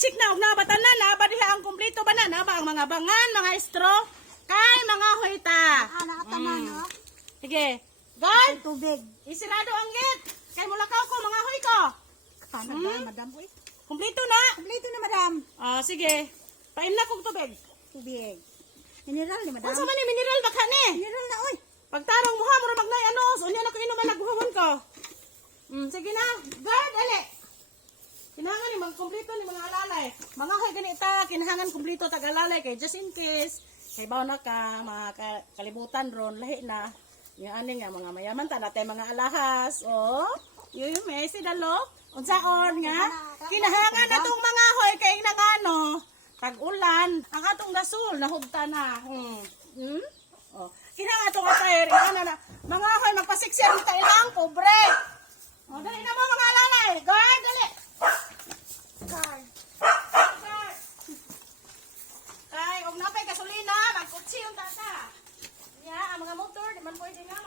i-check na og nabatanan na ba diha ang kumpleto ba na ba ang mga bangan, mga straw, kay mga hoyta. Nakatama, no? Sige. God, Tubig. isirado ang gate. Kay mulakaw ko mga hoy ko. Paano ba, madam? Uy, Kumpleto na. kompleto na, madam. Sige. Paim na kog tubig. Tubig. Mineral ni, madam. Unsa man ni mineral bakha ni? Mineral na, uy. Pagtarong mo ha, mura magnay ano, unya na ko inuman naghuhon ko. Sige na. God, ali. Kinahangan ni magkumpleto ni mga alalay. Mga hoy ganita, kinahangan kumpleto tag alalay kay just in case. Kay baw na ka, mga kalibutan ron, lahi na. Yung ani nga, mga mayaman ta, natay mga alahas. Yung may sidalo. Unsaon nga, kinahangan na tong mga hoy kay nang ano, tag-ulan, ang atong gasol, nahugta na. Kinahangan itong atay, ano na, mga hoy, magpasiksir tayo lang, pobre. Dali na mga alalay. Guard, dali. Guard. Kay, og napay gasolina, magkutsi yung tata. Ang mga motor, di man pwede nga